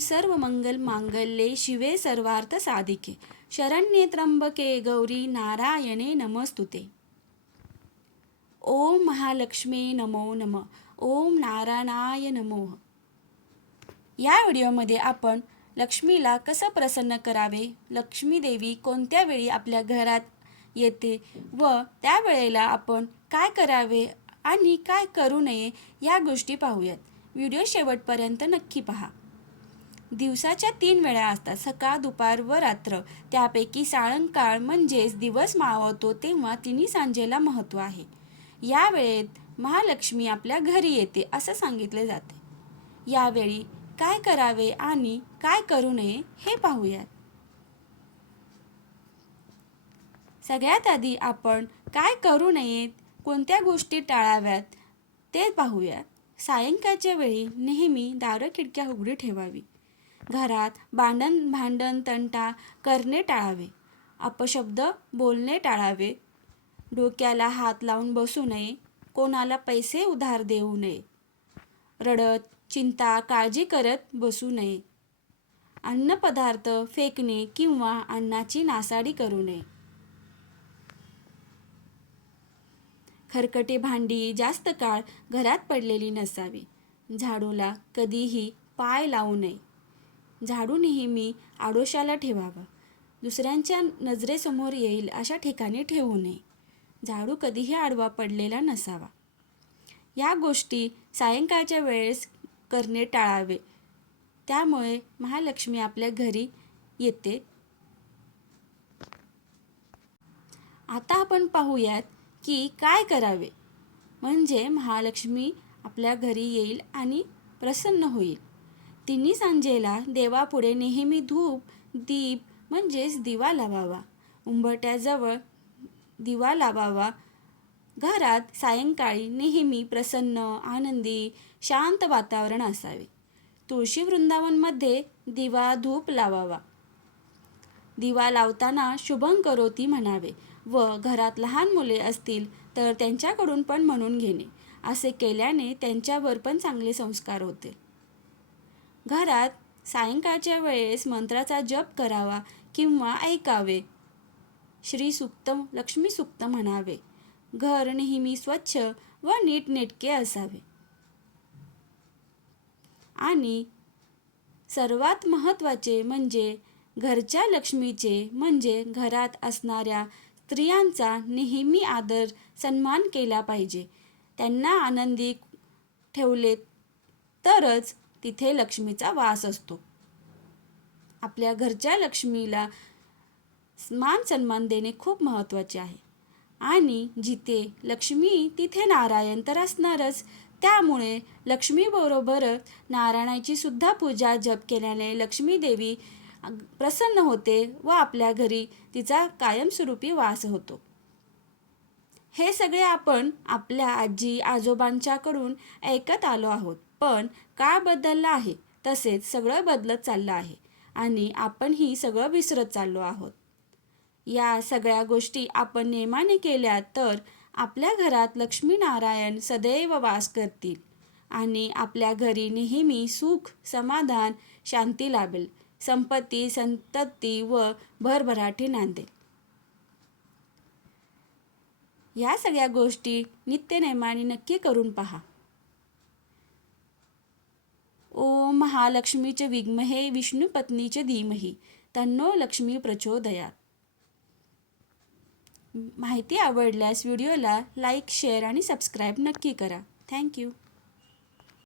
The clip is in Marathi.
सर्व मंगल मांगल्ये शिवे सर्वार्थ साधिके शरण्ये त्र्यंबके गौरी नारायणे नमस्तुते। ओम महालक्ष्मी नमो नमः। ओम नारायणाय नमो। या व्हिडिओमध्ये आपण लक्ष्मीला कसं प्रसन्न करावे, लक्ष्मी देवी कोणत्या वेळी आपल्या घरात येते व त्या वेळेला आपण काय करावे आणि काय करू नये या गोष्टी पाहूयात। व्हिडिओ शेवटपर्यंत नक्की पहा। दिवसाच्या 3 वेळा असतात, सकाळ, दुपार व रात्र। त्यापैकी सायंकाळ म्हणजेच दिवस मावळतो तेव्हा तिन्ही सांजेला महत्त्व आहे। या वेळेत महालक्ष्मी आपल्या घरी येते असं सांगितले जाते। यावेळी काय करावे आणि काय करू नये हे पाहूयात। सगळ्यात आधी आपण काय करू नयेत, कोणत्या गोष्टी टाळाव्यात ते पाहूयात। सायंकाळच्या वेळी नेहमी दारं खिडक्या उघडी ठेवावी। घरात भांडण तंटा करणे टाळावे। अपशब्द बोलणे टाळावे। डोक्याला हात लावून बसू नये। कोणाला पैसे उधार देऊ नये। रडत चिंता काळजी करत बसू नये। अन्नपदार्थ फेकणे किंवा अन्नाची नासाडी करू नये। खरकटी भांडी जास्त काळ घरात पडलेली नसावी। झाडूला कधीही पाय लावू नये। झाडू नेहमी आडोशाला ठेवावा। दुसऱ्यांच्या नजरेसमोर येईल अशा ठिकाणी ठेवू नये। झाडू कधीही आडवा पडलेला नसावा। या गोष्टी सायंकाळच्या वेळेस करणे टाळावे, त्यामुळे महालक्ष्मी आपल्या घरी येते। आता आपण पाहूयात की काय करावे म्हणजे महालक्ष्मी आपल्या घरी येईल आणि प्रसन्न होईल। तिन्ही सांजेला देवापुढे नेहमी धूप दीप म्हणजेच दिवा लावावा। उंबरठ्याजवळ दिवा लावावा। घरात सायंकाळी नेहमी प्रसन्न आनंदी शांत वातावरण असावे। तुळशी वृंदावनमध्ये दिवा धूप लावावा। दिवा लावताना शुभं करोती म्हणावे व घरात लहान मुले असतील तर त्यांच्याकडून पण म्हणून घेणे। असे केल्याने त्यांच्यावर पण चांगले संस्कार होते। घरात सायंकाळच्या वेळेस मंत्राचा जप करावा किंवा ऐकावे। श्री सूक्त लक्ष्मी सूक्त म्हणावे। घर नेहमी स्वच्छ व नीटनेटके असावे। आणि सर्वात महत्त्वाचे म्हणजे घरच्या लक्ष्मीचे म्हणजे घरात असणाऱ्या स्त्रियांचा नेहमी आदर सन्मान केला पाहिजे। त्यांना आनंदी ठेवले तरच तिथे लक्ष्मीचा वास असतो। आपल्या घरच्या लक्ष्मीला मान सन्मान देणे खूप महत्त्वाचे आहे। आणि जिथे लक्ष्मी तिथे नारायण तर असणारच, त्यामुळे लक्ष्मीबरोबर नारायणाची सुद्धा पूजा जप केल्याने लक्ष्मी देवी प्रसन्न होते व आपल्या घरी तिचा कायमस्वरूपी वास होतो। हे सगळे आपण आपल्या आजी आजोबांच्याकडून ऐकत आलो आहोत, पण काळ बदलला आहे तसेच सगळं बदलत चाललं आहे आणि आपणही सगळं विसरत चाललो आहोत। या सगळ्या गोष्टी आपण नेमाने केल्या तर आपल्या घरात लक्ष्मीनारायण सदैव वास करतील आणि आपल्या घरी नेहमी सुख समाधान शांती लाभेल, संपत्ती संतती व भरभराटी नांदेल। या सगळ्या गोष्टी नित्यनेमाने नक्की करून पहा। ओम महालक्ष्मीचे विद्महे विष्णुपत्नीचे धीमहि तन्नो लक्ष्मी प्रचोदयात्। माहिती आवडल्यास व्हिडिओला लाईक शेअर आणि सबस्क्राईब नक्की करा। थँक्यू।